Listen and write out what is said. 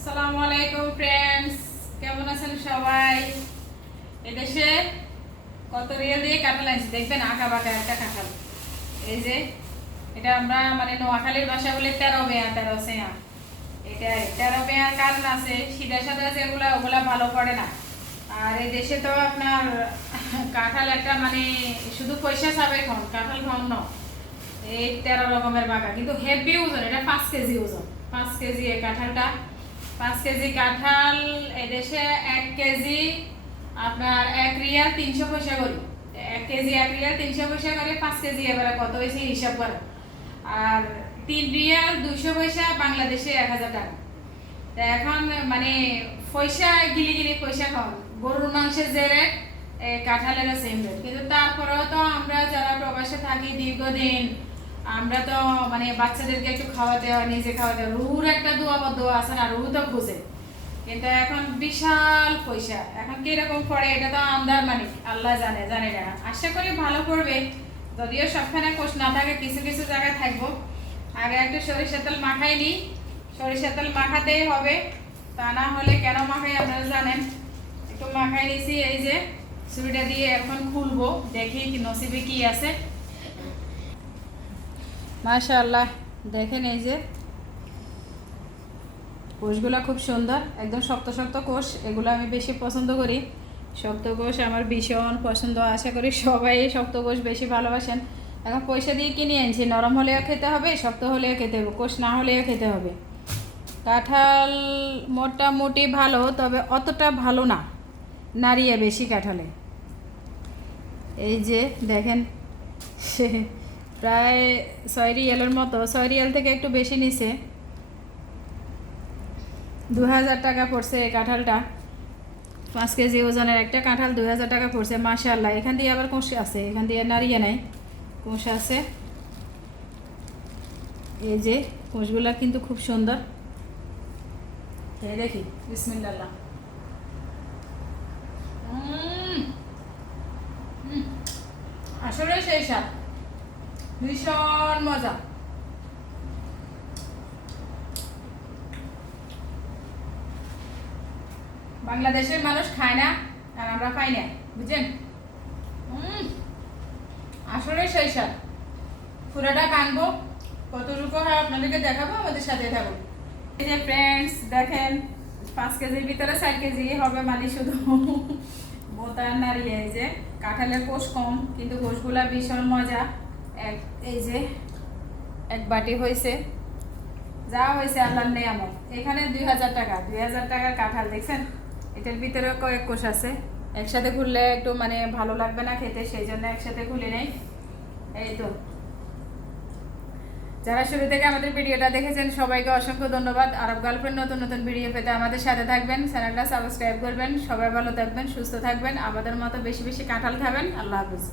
আসসালামু আলাইকুম ফ্রেন্ডস, কেমন আছেন সবাই? এদেশে কত রিয়েল দিয়ে কাঁঠাল আনছি দেখবেন, আঁকা বাঁকা একটা কাঁঠাল। এই যে এটা আমরা মানে নোয়াখালীর ভাষা বলে 13 বেয়া 13 সেয়া। এটা 13 বেয়ার কারণ আছে, সিধা সাদা যেগুলা ওগুলা ভালো পড়ে না। আর এই দেশে তো আপনার কাঁঠাল একটা মানে শুধু পয়সা চাবে খান, কাঁঠাল খান না। এই 13 রকমের বাঁকা, কিন্তু হেভি ওজন। এটা 5 কেজি ওজন, 5 কেজি এই কাঁঠালটা। 5 কেজি কাঁঠাল এদেশে 1 কেজি আপনার 1 রিয়াল 300 পয়সা করে। 1 কেজি 1 রিয়াল 300 পয়সা করে। 5 কেজি এবারে কত হয়েছে হিসাব করে। আর 3 রিয়াল 200 পয়সা বাংলাদেশে 1000 টাকা। তা এখন মানে পয়সা গিলি গিলি পয়সা খাওয়ান। গরুর মাংসের যে রেট, কাঁঠালেরও সেম রেট। কিন্তু তারপরেও তো আমরা যারা প্রবাসে থাকি দীর্ঘদিন, আমরা তো মানে বাচ্চাদেরকে একটু খাওয়াতে হয়, নিজে খাওয়াতে হয়। রুহুর একটা দোয়াবদ্ধ আছে না, রুহু তো খুঁজে। কিন্তু এখন বিশাল পয়সা, এখন কিরকম পড়ে এটা তো আমদার মালিক আল্লাহ জানে, জানে না। আশা করি ভালো পড়বে, যদিও সবখানে কোষ না থাকে, কিছু কিছু জায়গায় থাকবো। আগে একটু সরিষার তেল মাখাই নিই, সরিষার তেল মাখাতেই হবে, তা না হলে কেন মাখাই আপনারা জানেন। একটু মাখাই নিছি, এই যে ছুরিটা দিয়ে এখন খুলবো, দেখি কি নসিবে কি আছে। মাশাআল্লাহ, দেখেন এই যে কোষগুলো খুব সুন্দর, একদম শক্ত শক্ত কোষ। এগুলো আমি বেশি পছন্দ করি, শক্ত কোষ আমার ভীষণ পছন্দ। আশা করি সবাই শক্ত কোষ বেশি ভালোবাসেন। এখন পয়সা দিয়ে কিনে আনছি, নরম হলেও খেতে হবে, শক্ত হলেও খেতে হবে, কোষ না হলেও খেতে হবে। কাঁঠাল মোটামুটি ভালো, তবে অতটা ভালো না, নাড়িয়ে বেশি কাঁঠালে। এই যে দেখেন প্রায় 6 রিয়ালের মতো, 6 রিয়াল থেকে একটু বেশি নিছে। 2000 টাকা পড়ছে এই কাঁঠালটা। 5 কেজি ওজনের একটা কাঁঠাল 2000 টাকা পড়ছে। মাশাআল্লাহ, এখান দিয়ে আবার কোষ আছে, এখান দিয়ে নাড়িয়ে নাই, কোষ আছে। এই যে কোষগুলা কিন্তু খুব সুন্দর। এই দেখি, বিসমিল্লাহ। আসলে সেই স্বাদ, ভীষণ মজা। বাংলাদেশের মানুষ খায় না আর আমরা পাই না, বুঝছেন? আসলে সেই স্বাদ। পুরোটা কানবো, কতটুকু হয় আপনাদেরকে দেখাবো, আমাদের সাথে থাকুন। এই যে ফ্রেন্ডস দেখেন, 5 কেজির ভিতরে 4 কেজি হবে মানে শুধু বোতা নাড়িয়ে। এই যে কাঁঠালের কোষ কম, কিন্তু কোষগুলা ভীষণ মজা। এই যে 1 বাটি হয়েছে, যা হয়েছে আল্লাহর নেয়ামত। এখানে 2000 টাকা, 2000 টাকার কাঁঠাল দেখছেন। এটার ভিতরে কয়েক কোষ আছে, একসাথে খুললে একটু মানে ভালো লাগবে না খেতে, সেই জন্য একসাথে খুলে নেই। এই তো, যারা শুরু থেকে আমাদের ভিডিওটা দেখেছেন সবাইকে অসংখ্য ধন্যবাদ। আরব গার্লফ্রেন্ড নতুন নতুন ভিডিও পেতে আমাদের সাথে থাকবেন, চ্যানেলটা সাবস্ক্রাইব করবেন। সবাই ভালো থাকবেন, সুস্থ থাকবেন, আমাদের মতো বেশি বেশি কাঁঠাল খাবেন। আল্লাহ হাফিজ।